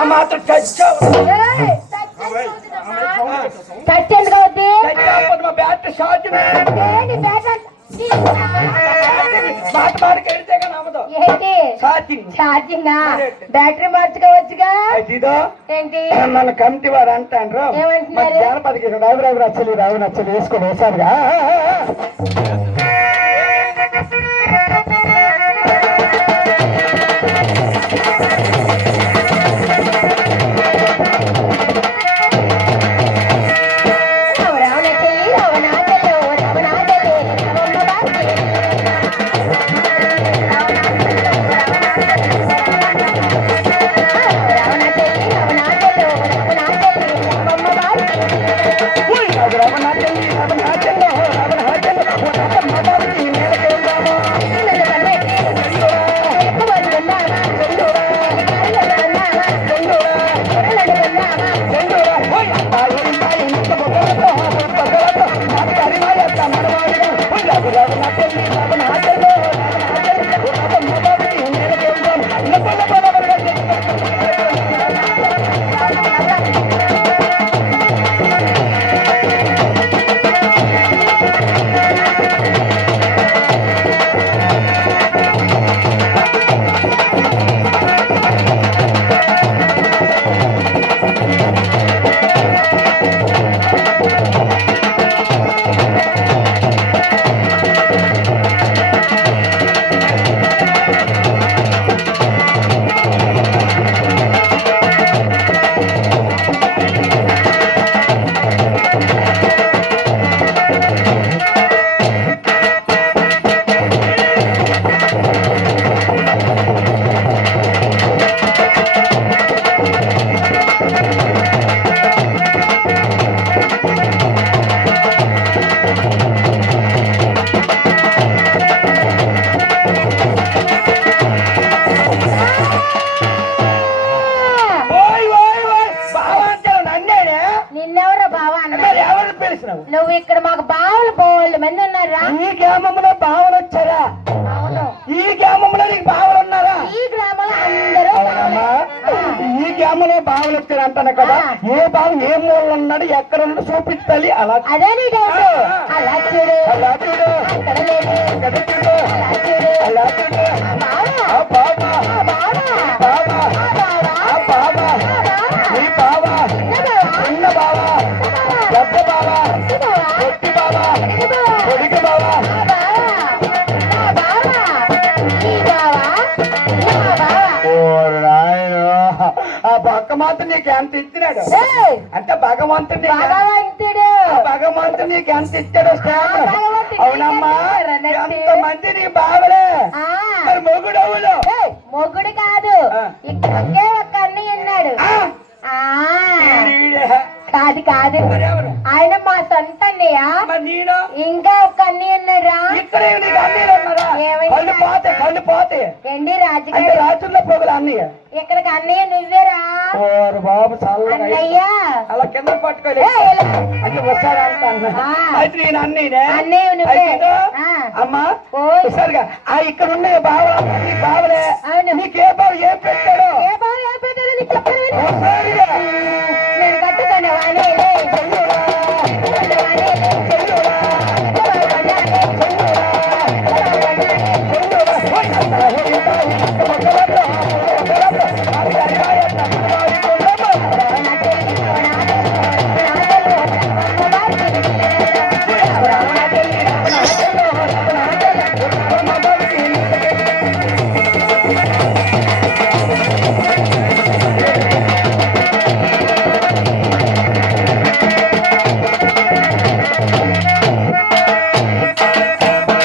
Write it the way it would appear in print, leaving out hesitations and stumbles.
ఆ మాత్రం touch touch ఎందుకు అవుద్ది? మా బ్యాటరీ షార్ట్ మాట మాటకి వెళ్తే కానీ అమ్మదు. ఏంటి ఛార్జింగ్? బ్యాటరీ మార్చుకోవచ్చుగా. ఏంటి మన కమిటీ వారు అంటారు ఏమంటున్నారు? జానపదకి రావు నచ్చలు వేసుకోండి వేసారుగా. నువ్వు ఇక్కడ మాకు బావులు బోళ్ళు మంది ఉన్నారా? ఈ గ్రామంలో బావులు వచ్చారా? ఈ గ్రామంలో నీకు బావులు ఉన్నారా? ఈ గ్రామంలో అందరూ ఈ గ్రామంలో బావులు వచ్చారు అంటాను కదా. ఏ బావు ఏ మూలలో ఉన్నాడు ఎక్కడ ఉన్నాడు చూపించాలి. అలా అదే నీ డౌట్. అలా చూడు అలా చూడు అక్కడ లేదు ఇక్కడ చూడు అలా చూడు అలా చూడు బాబా బాబా బాబా నీ బాబా చిన్న బాబా పెద్ద బాబా పొట్టి బాబా పొడిగి బాబా ఆ పక్క మాత్రం నీకు ఎంత ఇచ్చినాడు అంటే భగవంతుడు నీకు ఎంత ఇచ్చాడు. అవునమ్మా ఎంతమంది నీ బావలే మరి మొగుడు అవును మొగుడు కాదు ఇక్కడ ఒకే ఒక్క అన్నయ్య ఉన్నాడు. కాదు కాదు ఆయన మా సొంత అన్నయ్య. ఇంకా ఒక అన్నయ్య ఉన్నారా? కళ్ళు పోతే ఏంటి రాజకీయ రాజుల్లో పొగలు అన్నయ్య. ఇక్కడికి అన్నయ్య నువ్వేరా బాబు అన్నయ్య అలా కింద పట్టుకోలే అంటే వస్తాడు అంట. అయితే నేను అన్నయ్య నువ్వే అమ్మా సరిగా ఇక్కడ ఉన్న బావలే నీకే బాబు ఏం పెట్టాడు? ఏ బావ ఏ పెట్టాడు నీకు చెప్పరు.